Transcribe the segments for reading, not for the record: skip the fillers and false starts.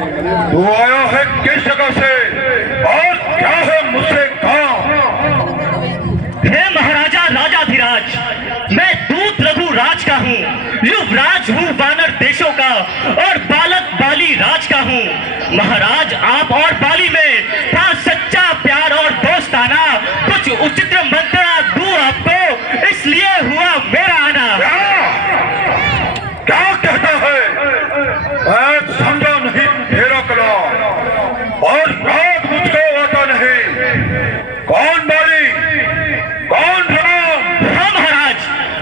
तू आया है किस जगह से और क्या है मुझसे कहा? हे महाराजा राजाधिराज, मैं दूत रघुराज का हूँ, युवराज हूँ वानर देशों का और बालक बाली राज का हूँ। महाराज, आप और बाली में था सच्चा प्यार और दोस्ताना, कुछ उचित मंत्रणा दूं आपको, इसलिए हुआ मेरा आना। क्या कहता है? मैं समझा नहीं तेरा कलाम और याद मुझको आता नहीं। कौन बाली, कौन राम? हाँ महाराज,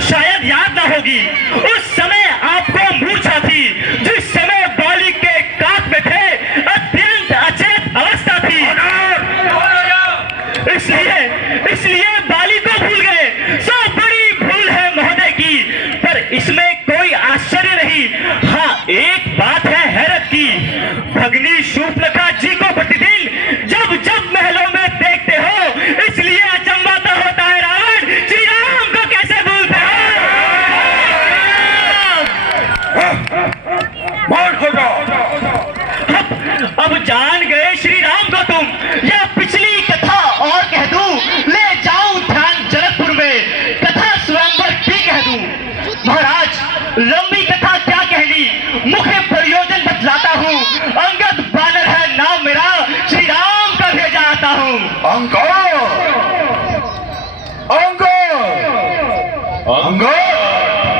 शायद याद ना होगी, उस समय आपको मूर्छा थी, जिस समय बाली के कात में थे, अत्यंत अचेत अवस्था थी। इसलिए बाली को भूल गए। सो बड़ी भूल है महोदय की, पर इसमें कोई आश्चर्य नहीं। हाँ, एक बात है हैरत की, भगनी शूर्पणखा जी को प्रतिदिन जब जब महलों में देखते हो, इसलिए अचंभाता होता है रावण, श्री राम को कैसे भूलते हो? मान होगा। अब जान गए श्री राम को तुम, यह पिछली कथा और कह दूं, ले जाऊं ध्यान जनकपुर में, कथा स्वयंवर भी कह दूं। महाराज, लंबी कथा क्या कहनी, मुख्य प्रयोजन बतलाता हूँ। अंगद बानर है नाम मेरा, श्री राम का भेजा आता हूँ। अंगद,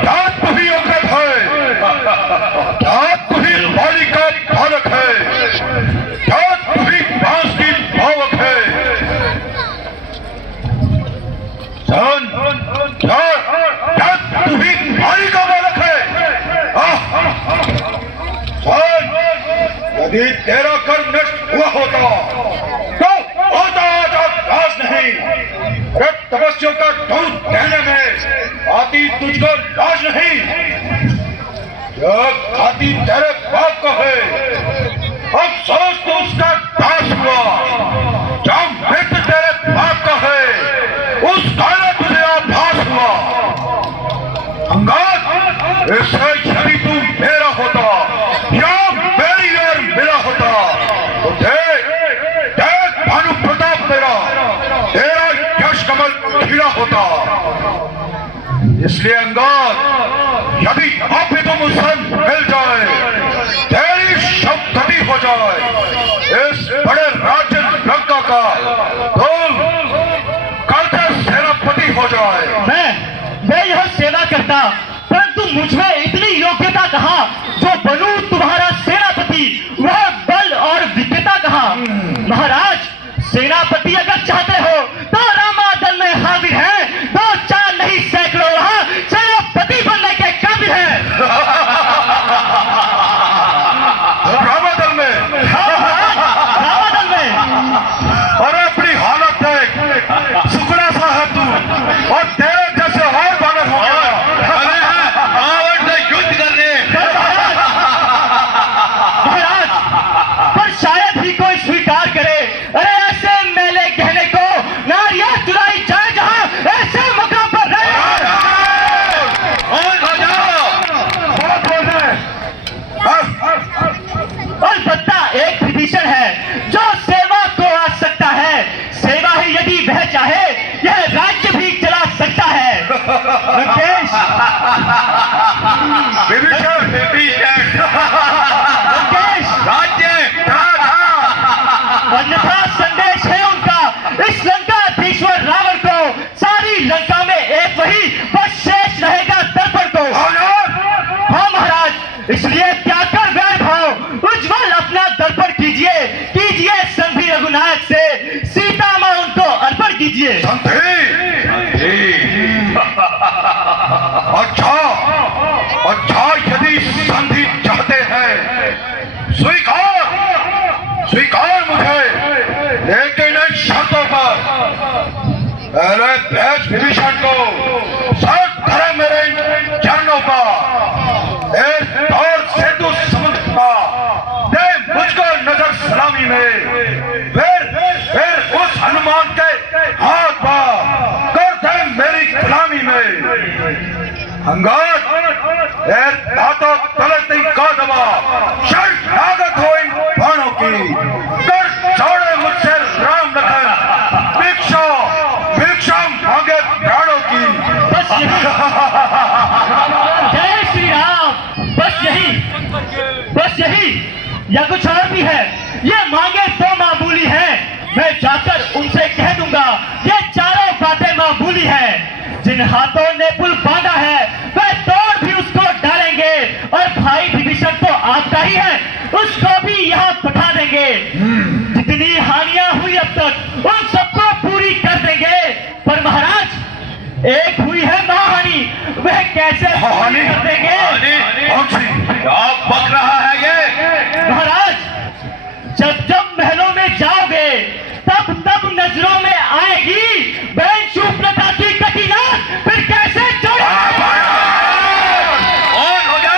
क्या तू ही अंगद है? क्या तू ही बाली का बालक है? क्या तू ही बांस की भावक है? क्या तू ही बाली का बालक है? यदि तेरा कर्म नष्ट हुआ होता तो होता दास नहीं। अरे तपस्या का दूध कहने में आती तुझको लाज नहीं। जब खाती तेरे बाप को है, अब सोच तो उसका दास हुआ। जब मित्र तेरे बाप का है, उसका तुझे आभास हुआ। अंगद, इससे यदि तू मेरा होता या मेरी ओर मिला होता तो देख भानु प्रताप तेरा यश कमल खिला होता। इसलिए अंगद, यदि अब भी तुम उससे मिल जाए, तेरी शवगति हो जाए इस बड़े राज्य लंका का, तुम कल से सेनापति हो जाए। मैं यह सेवा करता, परंतु मुझमें इतनी योग्यता कहाँ जो बनूं तुम्हारा सेनापति, वह बल और विद्यता कहाँ? महाराज, सेनापति अगर चाहते हो तो रामादल में हाजिर है, 2-4 नहीं सैकड़ों वहां सेनापति बनने के काबिल है। रामादल में? हाँ रामादल में। अरे अपनी हालत देख, सुकड़ा सा है तू और तेरे जैसे और बानर हो गया। युद्ध करने महाराज, पर शायद ही कोई स्वीकार करे। अरे ऐसे मेले कहने को नारियां चुराई जाए जहां, ऐसे मौका पर रहे। अलबत्ता एक विभीषण है जो सेवा को आ सकता है। सेवा ही यदि वह चाहे, यह राज्य भी चला सकता है। लंकेश, राज्य अन्यथा संदेश है उनका इस लंकाधीश्वर रावण को, सारी लंका में एक वही बस शेष रहेगा दर्पण को। हाँ महाराज, इसलिए त्याग कर वैर भाव उज्जवल अपना दर्पण कीजिए संधि रघुनाथ से, सीता मां उनको अर्पण कीजिए। अच्छा, यदि संधि चाहते हैं, स्वीकार मुझे, लेकिन इन शर्तों पर। पहले भेज विभीषण को, साथ धरे मेरे चरणों पर, एक और सेतु समुद्र का, दे मुझको नजर सलामी में, फिर उस हनुमान के हाथ पर कर दे मेरी गुलामी में। अंगद, दांतों तले का दबा, शर्त लागत हो इन कुछ और भी है। ये मांगे तो मामूली है, मैं जाकर उनसे कह दूंगा ये चारों बातें मामूली है। जिन हाथों ने पुल बांधा है वह तोड़ भी उसको डालेंगे, और भाई विभीषण तो आपका ही है, उसको भी यहाँ पठा देंगे। जितनी हानियां हुई अब तक उन सबको पूरी कर देंगे। पर महाराज एक हुई है महाहानि, वह कैसे पूरी कर देंगे? क्या बक रहा है ये? महाराज जब जब महलों में जाओगे तब तब नजरों में आएगी बहन शूर्पणखा की कठिनाई, फिर कैसे जोड़ेंगे? और हो जा।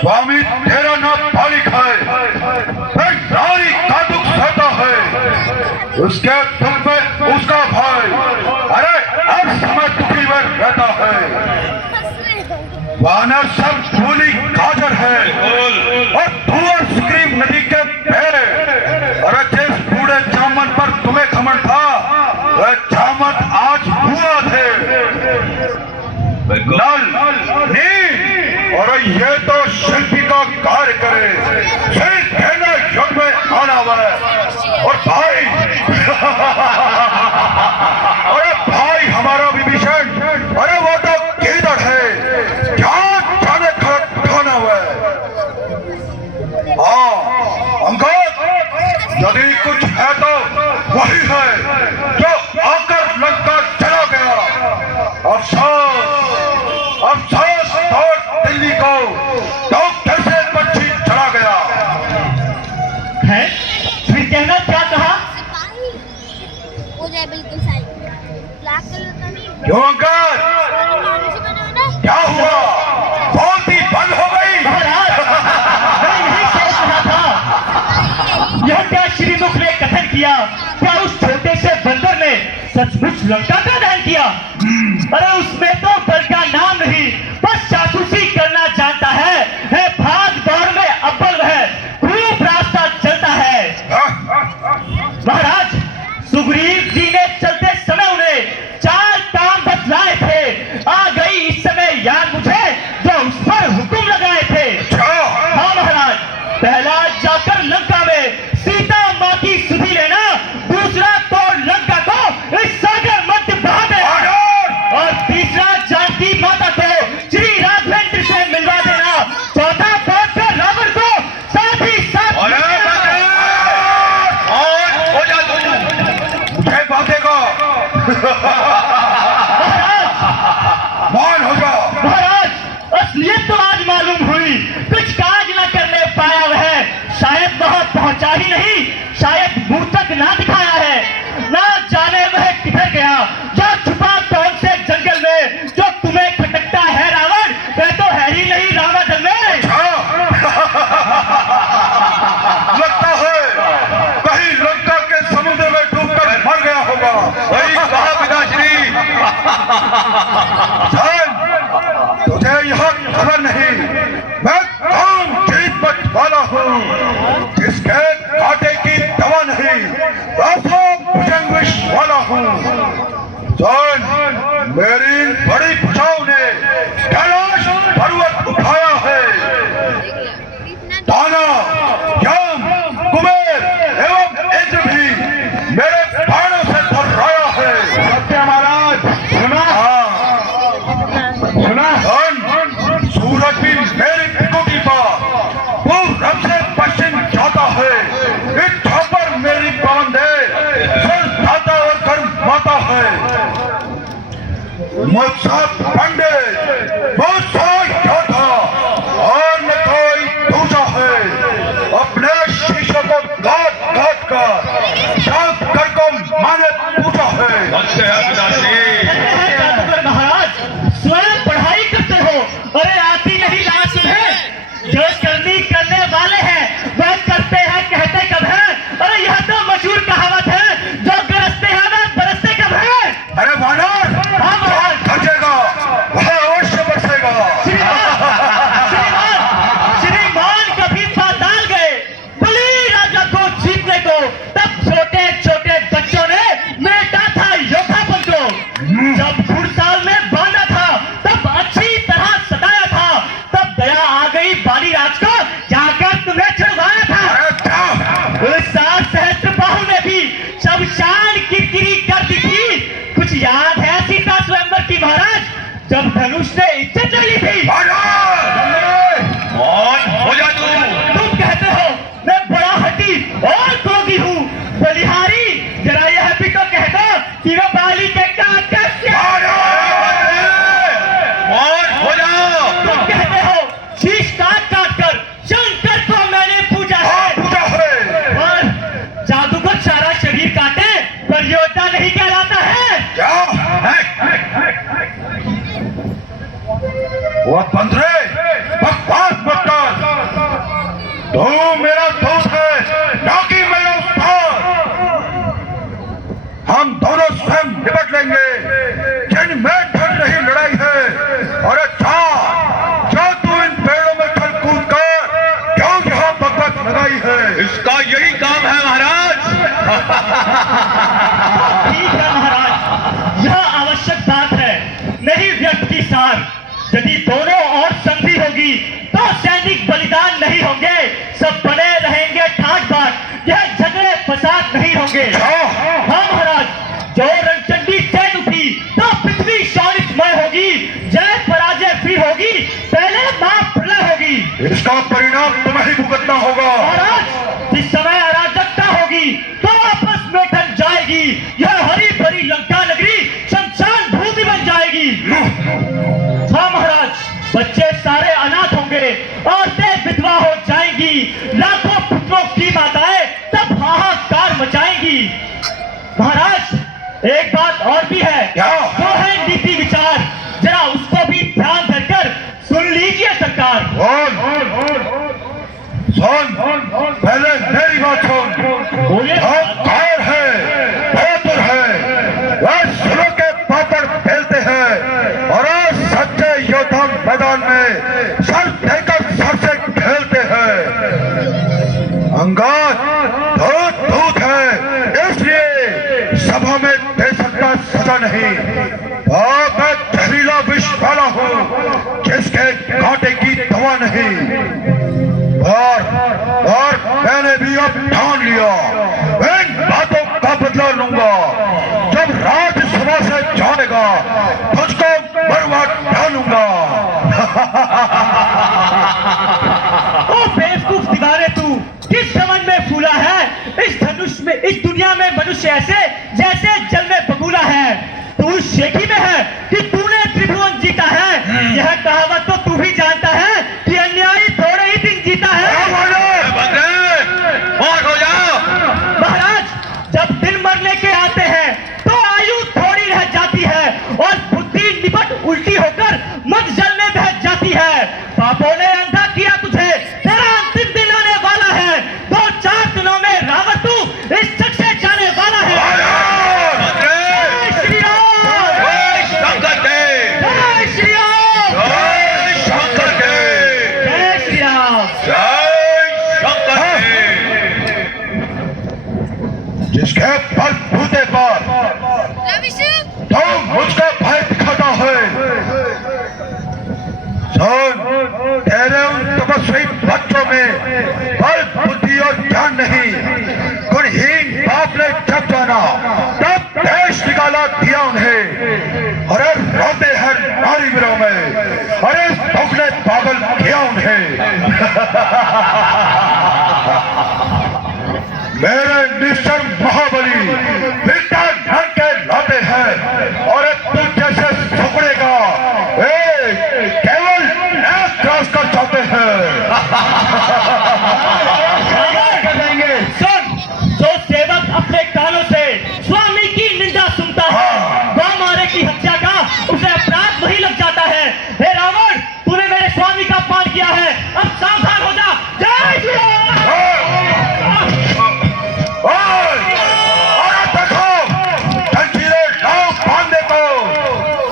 स्वामी तेरा नाम पालिक है, फिर नारी का दुख सहता है, उसके दुख में उसका भाई अरे हर समय दुखी में रहता है। वानर सब धूली गाजर है और धुआं सुग्रीव नदी के पैर। अरे जिस बूढ़े जामन पर तुम्हें घमंड था वह जामन आज हुआ थे। नल नील और ये तो शिल्पी का कार्य करे, सिर कहना युग में आना हुआ है। और भाई अरे भाई हमारा विभीषण, अरे वो तो किधर है? क्या जाने खाना हुआ है? हाँ अंगद, यदि कुछ है तो वही है जो आकर लंका चला गया। अफसोस और दिल्ली को तो कैसे पक्षी चला गया है? फिर कहना क्या कहा? हो जाए बिल्कुल सही। ब्लैक कलर का नहीं। क्यों अंकल, क्या हुआ? बोलती बंद हो गई? महाराज मैं यही सोच रहा था, यह क्या श्रीमुख ने कथन किया? क्या उस छोटे से बंदर ने सचमुच लंका का दहन किया? अरे उसमें तो बल का नाम नहीं, बस जासूसी करना जानता है भाग दौड़ में अव्वल है, खूब रास्ता चलता है। महाराज सुग्रीव जी ने चलते समय उन्हें 4 काम बतलाए थे, आ गई इस समय याद मुझे जो उस पर हुक्म लगाए थे। हाँ महाराज, पहला जाकर लंका में सीता माँ की सुधि लेना, दूसरा तोड़ लंका को इस सागर मध्य बहा देना, और तीसरा जानकी माता को श्री राघवेंद्र से मिलवा देना, चौथा तोड़ कर रावण को साथ ही साथ मुझे बातेगा मान हो जा। महाराज असलियत तो आज मालूम हुई, कुछ काज न करने पाया वह, शायद वहां पहुंचा ही नहीं, शायद मुंह तक ना दिखाया है, ना जाने वह किधर गया, जो छुपा कौन से जंगल में, जो तुम्हें खटकता है रावण, वह तो है ही नहीं रावण में। लगता है कहीं लंका के समुद्र में डूबकर मर गया होगा। वही कहा पिताश्री। तुझे यह खबर नहीं, मैं काम जीत बच वाला हूँ, जिसके कांटे की दवा नहीं, वैसा भुजंग विष वाला हूँ। मेरी बड़ी भुजाओं ने कैलाश पर्वत उठाया है, दाना यम कुबेर एवं इंद्र भी मेरे बाणों से थर्राया है। सत्य महाराज सुना? सुना? सूरज भी मेरी पिकुटी पर पूर्व से पश्चिम जाता है, इच्छा पर मेरी पवन दे सिर धाता और कर्म माता है। मुझसा पंडित, मुझसा योद्धा और न कोई दूजा है, अपने शीशों को काट काट कर शांत कर को माने पूजा है। महाराज स्वयं पढ़ाई करते हो, अरे आती नहीं लाज तुम्हें? जो करनी करने वाले हैं वह करते हैं, कहते कब है? अरे यह तो मशहूर कहावत है, जो गरजते हैं वह बरसते कब है? अरे वानर, हाँ महाराज। खर्चेगा वो बंदरे बकवास मत कर। तू मेरा दोस्त है ना कि मेरा उस्ताद। हम दोनों स्वयं निपट लेंगे। जिनमें ढल रही लड़ाई है। और अच्छा क्या तू इन पेड़ों में चल कूद कर क्यों यहाँ बकवास लगाई है? इसका यही काम है महाराज। ठीक है महाराज, यह आवश्यक बात है, नहीं व्यर्थ की सार। यदि दोनों और संधि होगी तो सैनिक बलिदान नहीं होंगे, सब बने रहेंगे ठाट बाट, यह झगड़े फसाद नहीं होंगे। हाँ महाराज, जो रणचंडी चैन उठी तो पृथ्वी शौर्यमय होगी, जय पराजय फिर होगी, पहले मां प्रलय होगी। इसका परिणाम तुम्हें ही भुगतना होगा। महाराज, जिस समय अराजकता होगी तो आपस में ठन जाएगी, यह हरी भरी लंका नगरी शमशान भूमि बन जाएगी। हाँ महाराज, बच्चे सारे अनाथ होंगे, औरतें विधवा हो जाएंगी, लाखों पुत्रों की माताएं तब हाहाकार मचाएंगी। महाराज, एक बात और भी है, क्या? जो है नीति विचार, जरा उसको भी ध्यान धरकर सुन लीजिए सरकार। सुन, पहले मेरी बात सुन। बोलिए। हम कार है, बहादुर है, वह सुनो के पापड़ फैलते हैं और सच्चे योद्धा मैदान में सर देकर सबसे खेलते हैं। अंगार दूध दूध है, इसलिए सभा में दे सकता सजा नहीं। और मैं जहरीला विष वाला हूँ जिसके कांटे की दवा नहीं। और मैंने भी अब ठान लिया, इन बातों का बदला लूंगा। जब राज्यसभा से जाएगा तुझको मरवा डालूंगा। ओ बेवकूफ दीवारे, तू किस समझ में फूला है? इस धनुष में, इस दुनिया में मनुष्य ऐसे जैसे जल में बगुला है। तू शेखी में है कि तूने त्रिभुवन जीता है। यह कहावत तो तू भी जानता है कि अन्यायी थोड़े ही दिन जीता है। और हो जाओ महाराज, जब दिन मरने के आते हैं तो आयु थोड़ी रह जाती है और बुद्धि निपट उल्टी होकर मत जलने बह जाती है। पापों ने अंधा किया तुझे, तेरा अंतिम दिन आने वाला है। 2-4 दिनों में रावण तू इस जग से जाने वाला है। जय श्री राम, जय शंकर के, जय श्री राम, जय शंकर के, जय श्री राम। जय शंकर के। जिसके बल बूते पर तो मुझको भय दिखाता है। सुन, तेरे उन तपस्वी बच्चों में बल बुद्धि और ज्ञान नहीं। गुणहीन बाप ने जब जाना तब देश निकाला दिया उन्हें। अरे रोते हैं नारी वीरों में, अरे दुख ने पागल किया उन्हें। मेरे निश्चर महाबली बेटा ढंग के लाते हैं और तू जैसे झुकड़ेगा केवल एक क्रॉस कर जाते हैं। सुन, जो सेवक अपने कानों से स्वामी की निंदा सुनता है, गौ मारे की हत्या का उसे अपराध वही लग जाता है। हे रावण, तूने मेरे स्वामी का अपमान किया है, अब सावधान हो जा। जय श्री राम। अरे देखो, जंजीरें लाओ बांधने को।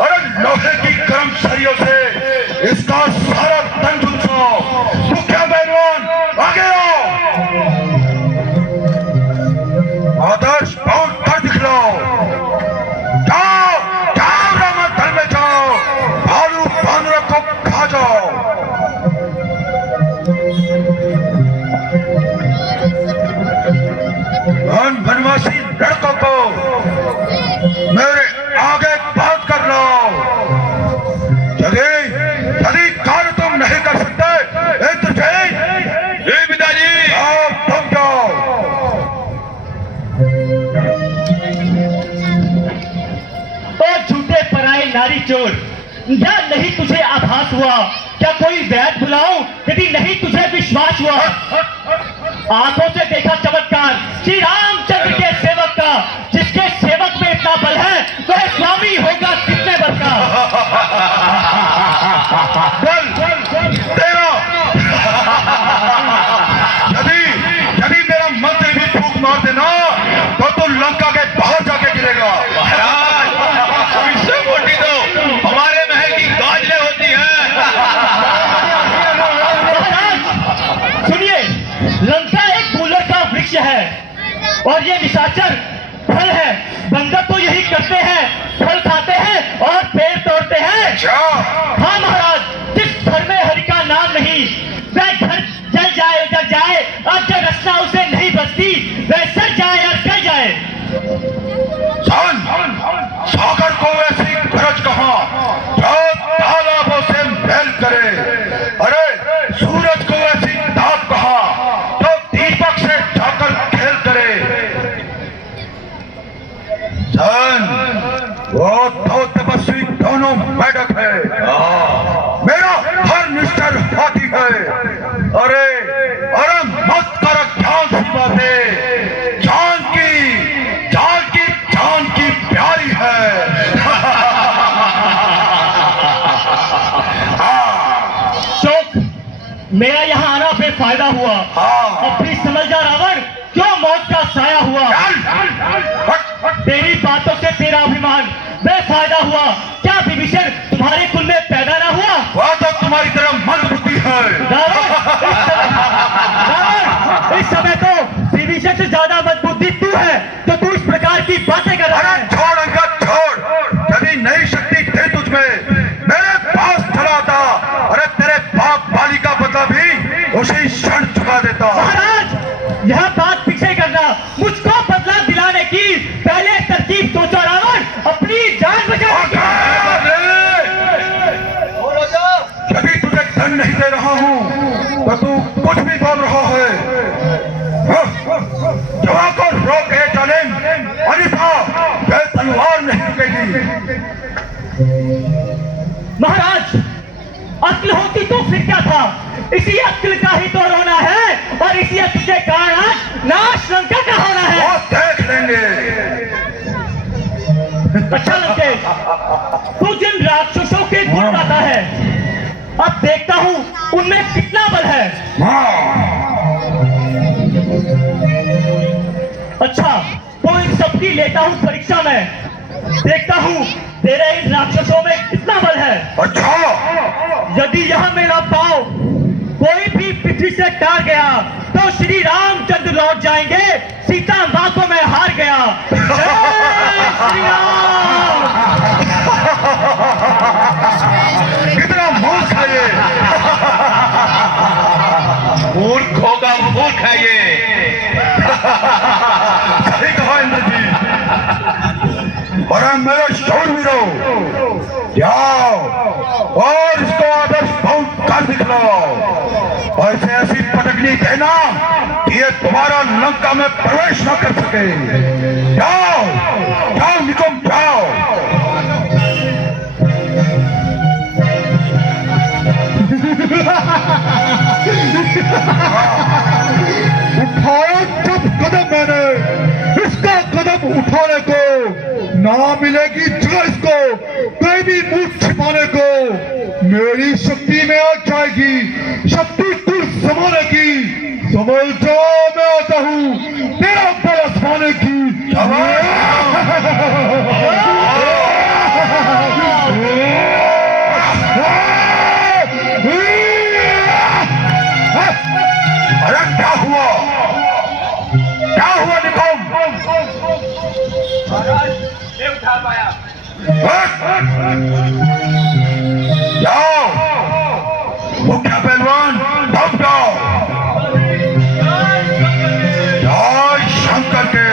अरे लोहे की गर्म सरियों से इसका सारा तन झुलसाओ। मुखिया पहलवान आगे आओ, आदर्श बाउंड कर दिखलाओ। जाओ जाओ रामदल में जाओ, भालू बानरों को खा जाओ। वनवासी लड़कों को मेरे आगे बात कर लो। यदि कार्य तुम नहीं कर सकते जी पिताजी। आप तुम जाओ। ओ झूठे पराए नारी चोर, या नहीं तुझे आभास हुआ? क्या कोई वैद बुलाऊं यदि नहीं तुझे विश्वास हुआ? आंखों से देखा चमत्कार श्री रामचंद्र के सेवक का। जिसके सेवक में इतना बल है तो स्वामी होगा कितने बल का? बोल तेरा यदि यदि मेरा मंत्री भी फूंक मार देना तो तू लंका के बाहर जाके गिरेगा। महाराज इससे मोटी तो हमारे महल की गाजरें होती हैं। महाराज सुनिए, लंका एक गूलर का वृक्ष है और ये निशाचर फल है। बंदर तो यही करते हैं, फल खाते हैं और पेड़ तोड़ते हैं। अच्छा हाँ महाराज, जिस घर में हरि का नाम नहीं वह घर जल जाए उजड़ जाए, और जो रचना उसे नहीं बचती वह सड़ जाए और गल जाए। सन सागर को ऐसी गरज कहाँ जो तालाबों से मेल करे। अरे सूरज को ऐसी ताप कहाँ जो दीपक से जाकर खेल करे। सन वो दो तपस्वी दोनों बैठक है, मेरा हर निष्ठर हाथी है। अरे अरे मत कर ध्यान सी बातें, जान की प्यारी है। शोक, मेरा यहाँ आना बेफायदा हुआ। अब भी समझ जा रावण, क्यों मौत का साया हुआ। तेरी बातों से तेरा अभिमान बेफायदा हुआ। क्या विभीषण तुम्हारे कुल में पैदा ना हुआ? वह तो तुम्हारी तरह मंदबुद्धि है। रावण, इस समय तो विभीषण से ज्यादा मंदबुद्धि तू है, तो तू इस प्रकार की बातें कर रहा अरे है। छोड़ अंगद छोड़, यदि नई शक्ति थे तुझमें मेरे पास चला था। अरे तेरे बाप बाली का बदला भी उसी क्षण चुका देता। महाराज, यह बात पीछे करना, मुझको बदला दिलाने की पहले तरकीब सोचो रावण, अपनी जान बचा। यदि तुझे धन नहीं दे रहा हूँ तो तू कुछ भी बोल रहा है। जवाब को रोक के जालिम, अन्यथा यह तलवार नहीं रुकेगी। महाराज, अक्ल होती तो फिर क्या था, इसी अक्ल का ही तो रोना है, और इसी अक्ल के कारण आज नाश लंका का होना है। वो देख लेंगे। अच्छा लंकेश, तू जिन राक्षसों के गुण गाता है, अब देखता हूँ उनमें कितना बल है। अच्छा, तो इन सबकी लेता हूँ परीक्षा में, देखता हूँ तेरे इन राक्षसों में कितना बल है। अच्छा यदि यह मेरा पांव कोई भी पृथ्वी से टार गया तो श्री रामचंद्र लौट जाएंगे, सीता माँ को मैं हार गया। जय श्री राम। कितना मूर्ख है ये। मूर्खों का मूर्ख है ये। सही कहा इंद्र जी। अरे मेरे शूरवीरों, जाओ और इसको आदर्श बहुत कर दिखलाओ। ऐसे ऐसी पटकनी देना कि ये दोबारा लंका में प्रवेश न कर सके। जाओ जाओ निकुम जाओ। उठाया जब कदम मैंने, इसका कदम उठाने को ना मिलेगी जगह इसको कोई भी मुंह छिपाने को। मेरी शक्ति में आ जाएगी शक्ति कुल समाने की। समझ जाओ मैं आता हूँ तेरा बल आसमाने की। अरे क्या हुआ निकुम? उठा पाया। जाओ मुख्य पहलवान, दब जाओ। जय शंकर के।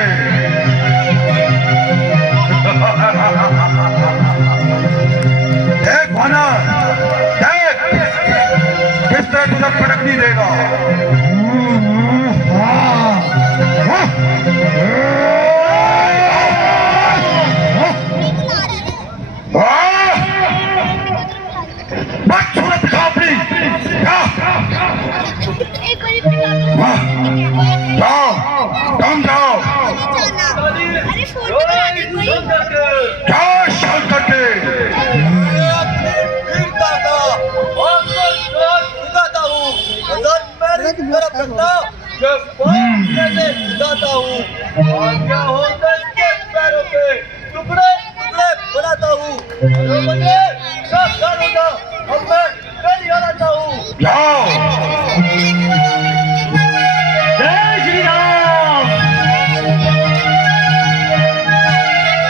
देख भाना, देख किस तरह तुझे पटकनी देगा। मत छूने दिखा अपनी। एक जाओ तुम जाओ। अरे फोटो बना दे कोई। जय शंकर के। करता मैं पाँव कैसे जाता हूँ आज्ञा होकर के पैरों के टुकड़े टुकड़े बनाता हूँ बंदे सावधान हो जा अब मैं कल आना हूँ जाओ। जय श्री राम।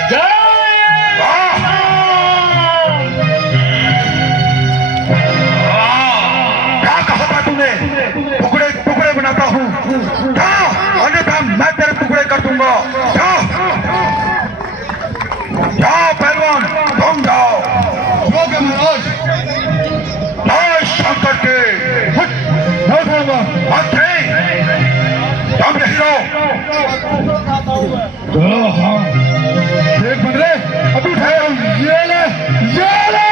जय क्या कहा था तूने? टुकड़े टुकड़े बनाता हूँ, जा, अन्यथा मैं तेरे टुकड़े कर दूंगा। जाओ जाओ पहलवान, तुम जाओ। जय शंकर के। मंत्री तुम यही रहो। देख बंदरे अभी ये ले ये ले।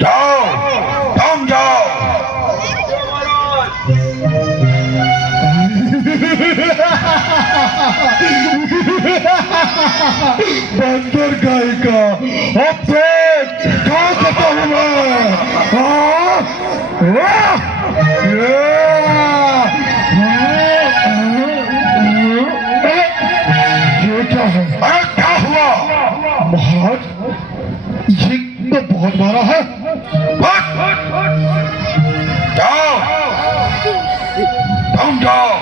जाओ तुम जाओ। बंदर गायिका अब देख क्या करता हूँ मैं। ये क्या है? अरे क्या हुआ महाराज? ये तो बहुत बड़ा है। जाओ तुम जाओ।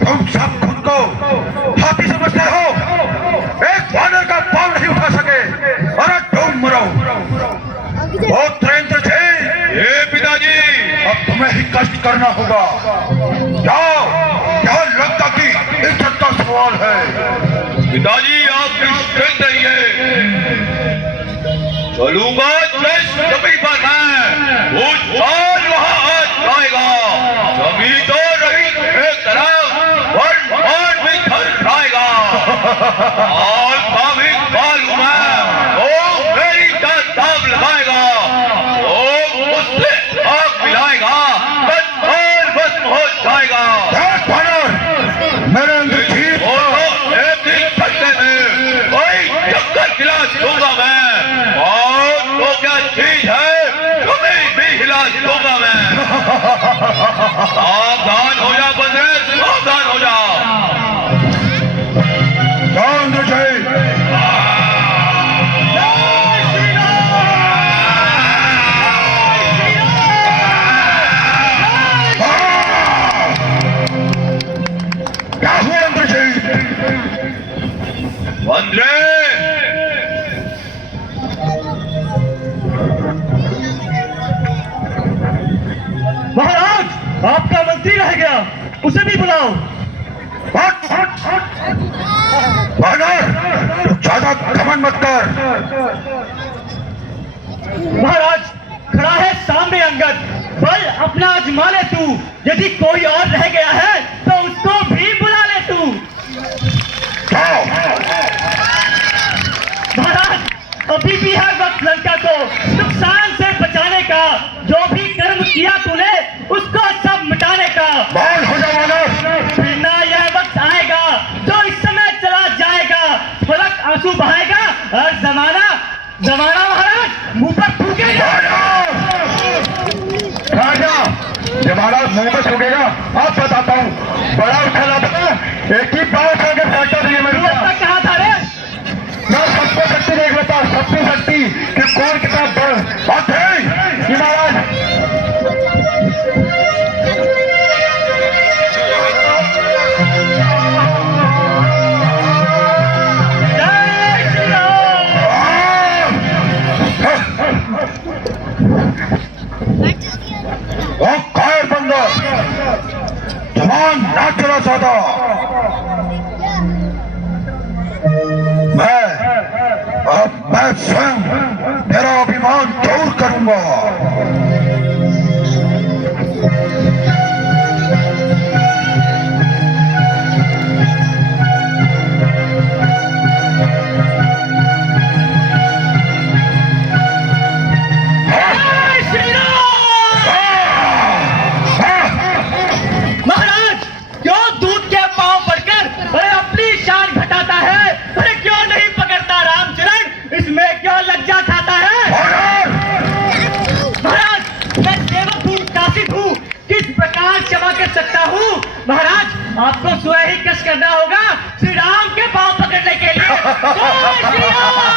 तुम सब खुद को हाथी समझते हो? एक वानर का पांव नहीं उठा सके। अरे तुम मरो। ओ त्रेंद्र जी, ये पिताजी अब तुम्हें ही कष्ट करना होगा। जाओ, यह लंका की इज्जत का सवाल है। पिताजी आप निश्चिंत रहिए चलूंगा जमी पर मैं वो चाल वहां आ जाएगा जमी तो रही एक तरफ वन भी थर जाएगा और काफी काल मैं वो मेरी जान दाम लगाएगा वो मुझसे आग मिलाएगा बस और बस हो जाएगा मेरे अंदर जीत एक दिन फटने में वही चक्कर खिला दूंगा मैं और तो क्या चीज है तुम्हें भी हिला दूंगा मैं सावधान हो जा बंदे सावधान हो जा चंद्र जय। क्या हुआ अंदर जय? बंदरे महाराज आपका मंत्री रह गया, उसे भी बुलाओ। वानर, तू ज्यादा घमंड मत कर। महाराज खड़ा है सामने अंगद, बल अपना आजमा ले तू। यदि कोई और रह गया है तो उसको भी बुला ले तू। जाओ। महाराज अभी भी है वक्त लंका को नुकसान से बचाने का। जो भी कर्म किया तूने उसको सब मिटाने का। मौन हो जा वानर। फिर ना यह वक्त आएगा जो इस समय चला जाएगा। फलक आंसू बहाएगा और जमाना जमाना महाराज मुंह पर थूकेगा। राजा, जब महाराज मुंह में थूकेगा आप बताता हूँ। बड़ा उछला था, एक ही पाँव उठा के फेंकता था ये मेरे ऊपर। कहा था रे मैं सबको शक्ति देख लेता, सबकी शक्ति कि कौन कितना बड़ बात है कि महाराज। जय श्री राम। ओ कायर बंदर, जवान ना चला सादा। मैं स्वयं तेरा अभिमान दूर करूंगा। महाराज आपको स्वयं ही कष्ट करना होगा श्री राम के पांव पकड़ने के लिए। जय श्री राम।